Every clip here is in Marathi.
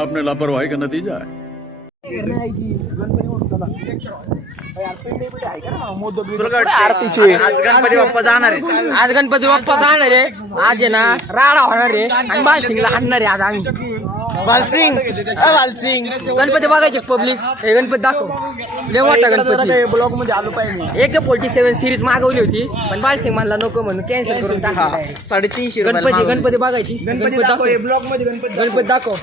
आपने लापरवाही का नतीजा है। गणपती बाप्पा जाणार आहे. आज गणपती बाप्पा जाणार आहे. आज आहे ना राडा होणार आहे आणि बालसिंगला आणणार आहे आज आम्ही. बालसिंग गणपती बघायचे पब्लिक. हे गणपती दाखव. लय मोठा गणपती. ब्लॉग मध्ये आलो पाहिजे. AK-47 सिरीज मागवली होती पण बालसिंग म्हणला नको म्हणून कॅन्सल करून टाकला. 350 गणपती बघायची. गणपती दाखव. ब्लॉग मध्ये गणपती दाखव.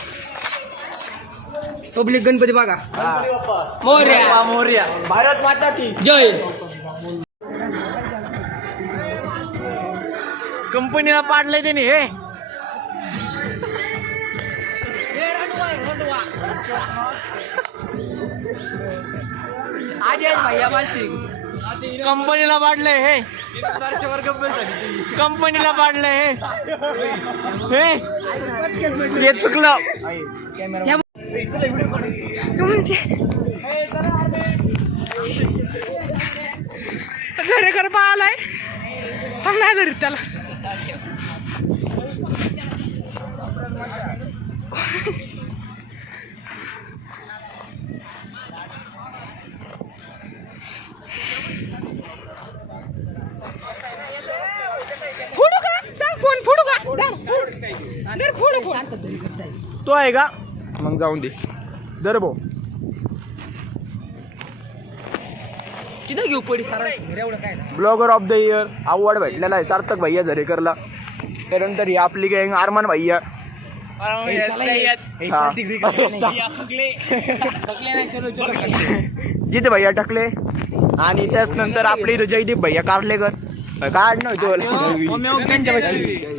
पब्लिक गणपती बघा. मोरया मोरया. भारत माता की जय. कंपनीला पाडलंय त्याने हे. आज भैया बालसिंग कंपनीला पाडलंय हे. कंपनीला पाडलंय हे. हे चुकलं. घर पाहिलाय नाही घरी त्याला. फोडू का सांग. फोन फोडू का. तो आहे का मग जाऊन दे. दर भाऊ तिथं घेऊ पडी. Blogger of the year award भेटलेला आहे सार्थक भैया झरेकरला. त्यानंतर ही आपली गँग अरमान भैया. जिथे भैया टकले आणि त्याच नंतर आपली जयदीप भैया कारलेकर. काढ नव्हतो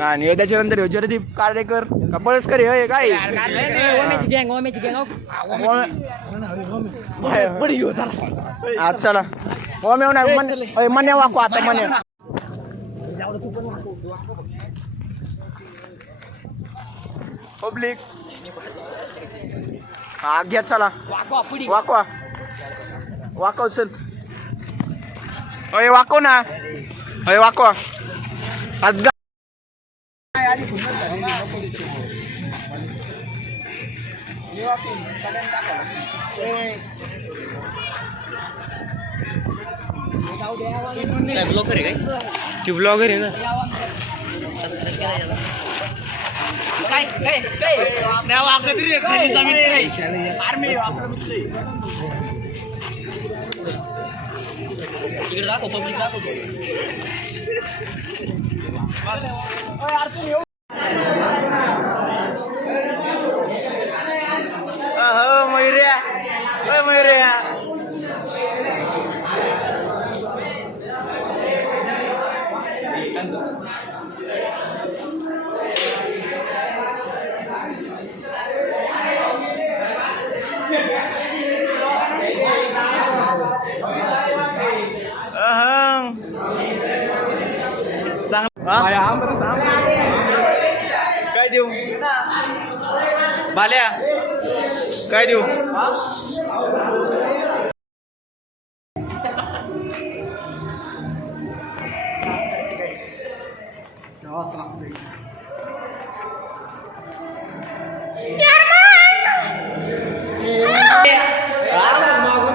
आणि त्याच्यानंतर जयदीप कारलेकर पळसकर हे काय आज चला मने वाकू आता मने. पब्लिक हा घ्या चला. वाकवा वाकव चल. अय वाकव ना. अय वाकवा. ब्लॉगर आहे ना. दाखव पब्लिक दाखव. मयुर्या मयुर्या. काय देऊ बाल्या. काय देऊ.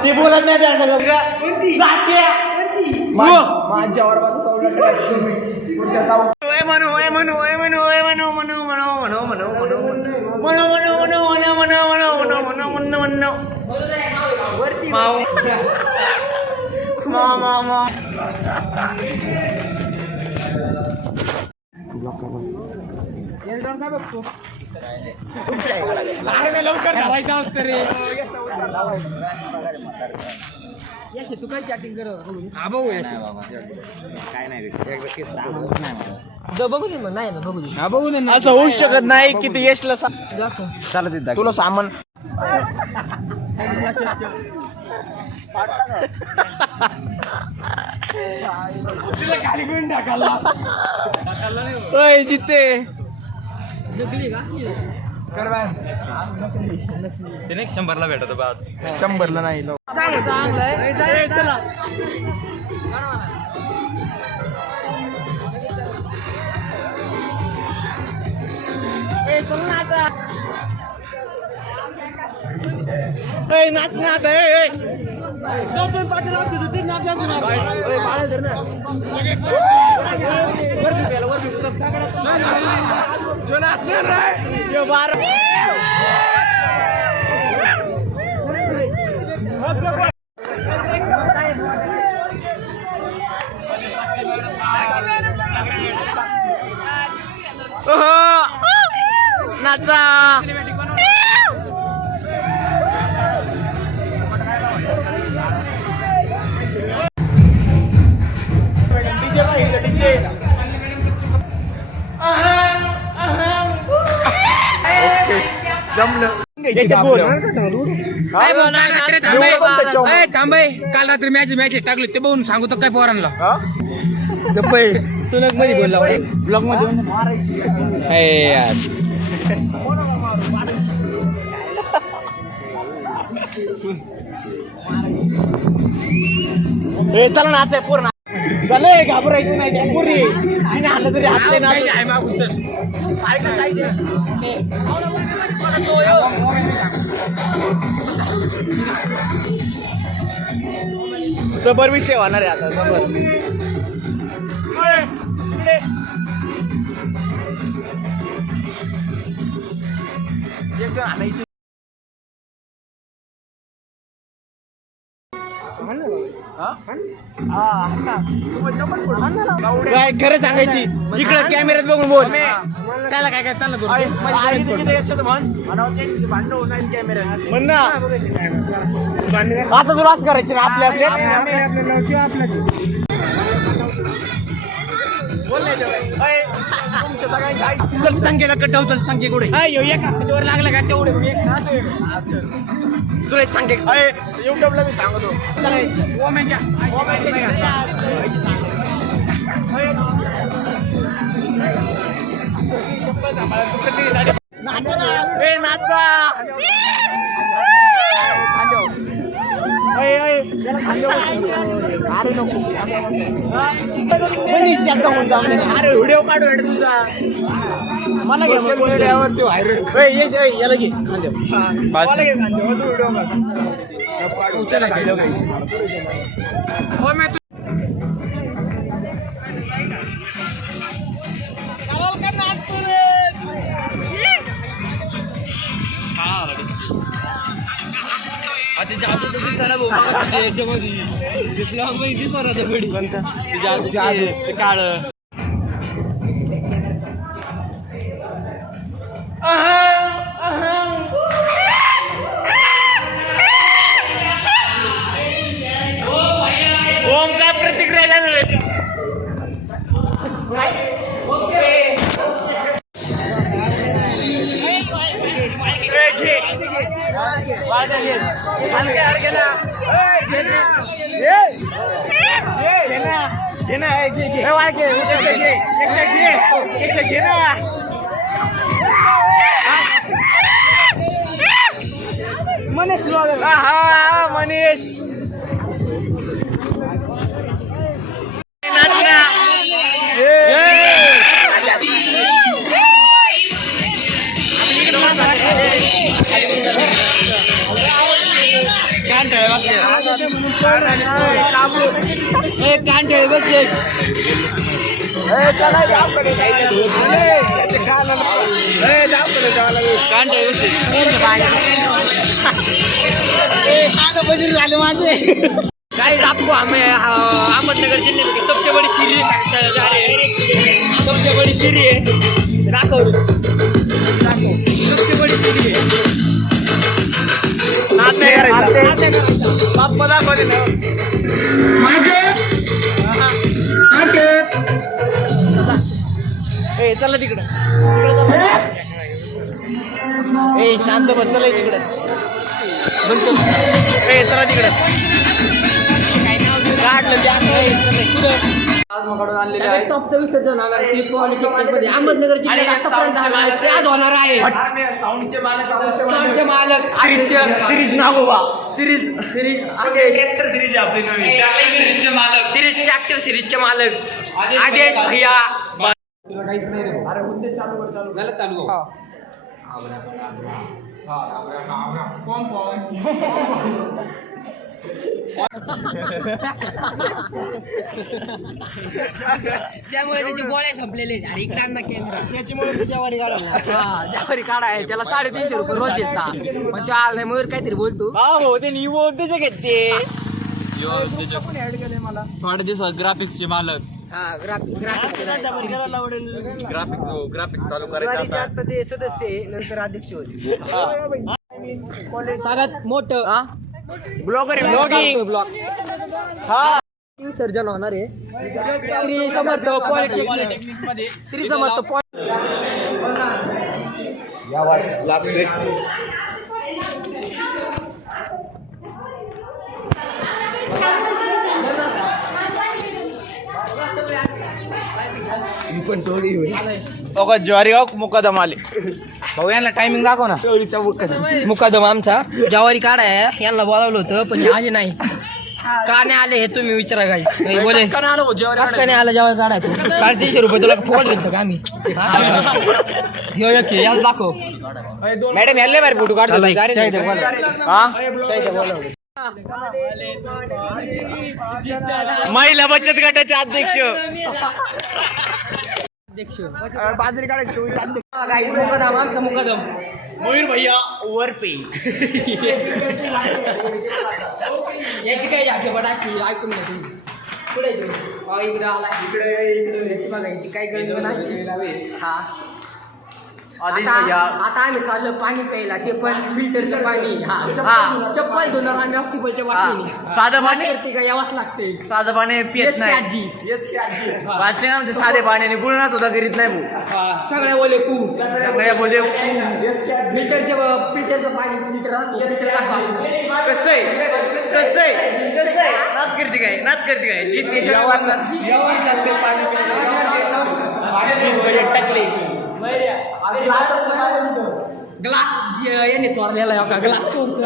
ते बोलत नाही त्या सगळं. माझ्यावर म्हणू म्हणू म्हणू म्हणू म्हणू म्हणू म्हणू म्हणू म्हणू म्हणू म्हणू म्हणू म्हणू म्हणू म्हणू म्हणू वरती माव माव लवकर घालायचं असतं रे. यश तू काय चॅटिंग कर. काय नाही बघू दे मग. नाही ना बघू दे. बघू दे. असं होऊच शकत नाही की ते यशला चालत तुला सामान. खाली घेऊन टाकाला जिथे त्याने 100ला भेटत बाद. 100ला नाही. नाच नाच नाचा थांबाय काल रात्री मॅचेस टाकले ते बघून सांगू तर काय पोरांना तुला मध्ये बोलला ब्लॉग मध्ये यार चला नाच पूर्ण चल घाबरायचं नाही त्या पुरी आणि आलं तरी हात नाही जबर विषय होणार आहे आता जबर काय खरं सांगायची इकडे कॅमेऱ्यात बघून बोल त्याला काय काय त्याला म्हण ना आता तुला असं करायची ना आपल्या संख्येला कटवतो संख्ये कुठे एका लागला का तेवढे तुला सांगे युट्यूबला मी सांगतो अरे व्हिडिओ काढू तुझा मला याला घे काळ ओम काय प्रतिक्रिया देणार आहे मनीष मनीष कांठे बसले झाले माझे काय आपको हमें अहमदनगर जिले में सबसे बड़ी सीरी जा रही है सबसे बड़ी सीरी है राठौर सबसे बड़ी सीरी है बाप दाखवले ना ए चला तिकडं ए शांत बस चला तिकडं ए चला तिकडं टॉपचं विसर्जन होणार अहमदनगर जिल्ह्यात आतापर्यंत आज होणार आहे साऊंडचे मालक सिरीज नागोबा सिरीज ट्रॅक्टर सिरीज आपली नवीन मालक सिरीज ट्रॅक्टर सिरीजचे मालक आदेश भैया चालू त्यामुळे त्याची गोळ्या संपलेले अरे इकडे आण ना कॅमेरा त्याच्यामुळे ज्वारी काढा हा ज्वारी काढा आहे त्याला 350 रुपये रोज देतात पण तो आला नाही मयूर काहीतरी बोलतो थोड्या दिवसात ग्राफिक्सचे मालक हा ग्राफिक ग्राफिक्स चालू करायचं आता. ते सदस्य नंतर अध्यक्ष होते सगळ्यात मोठं ब्लॉगिंग ब्लॉग विसर्जन होणार आहे श्री समर्थ पॉलिटेक्निक मध्ये श्री समर्थ ज्वारी मुकादम आले भाऊ यांना टायमिंग दाखव ना. मुकादम आमचा ज्वारी काढाय यांना बोलावलं होतं पण आज नाही का नाही आले हे तुम्ही विचारा काय बोले कसं काय नाही आलं ज्वारी काढाय 350 रुपये तुला फुकट दिलं का आम्ही याच दाखव मॅडम याले बाहेर फोटो काढतो महिला बचत गटाचे अध्यक्ष बाजरी काढायची मुकादम आमचा मुकादम मयूर भैया ओव्हरपे याची काही झाकेपट असते ऐकून घ्या तुम्ही पुढे इकडे आला इकडे याची बघा याची काही गरज नसते हा आता आम्ही चाललो पाणी प्यायला ते पण फिल्टरचं पाणी हा चप्पल धुणार आम्ही ऑक्सिबलच्या वाटणी साधं पाणी करते का यावंच लागते साधं पाणी पियत नाही आजी आमचे साधे पाण्याने गुळणा सुद्धा करीत नाही भाऊ सगळ्या बोले कू सगळ्या बोलले फिल्टरचं पाणी फिल्टर कसं आहे नाच करते काय टाकले ग्लास याने चोरलेला आहे का ग्लास चोरतो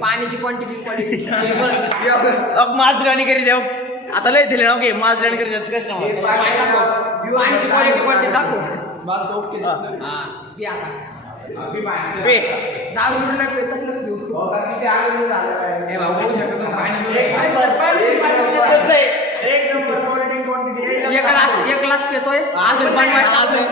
पाण्याची क्वालिटी माजराणी करी देऊ आता लय दिले ना ओके माजराणी करी देऊ कसं पाण्याची क्वालिटी दाखव पे दारू नाही पेतच नाही एक ग्लास पेतोय अजून बनवायचा अजून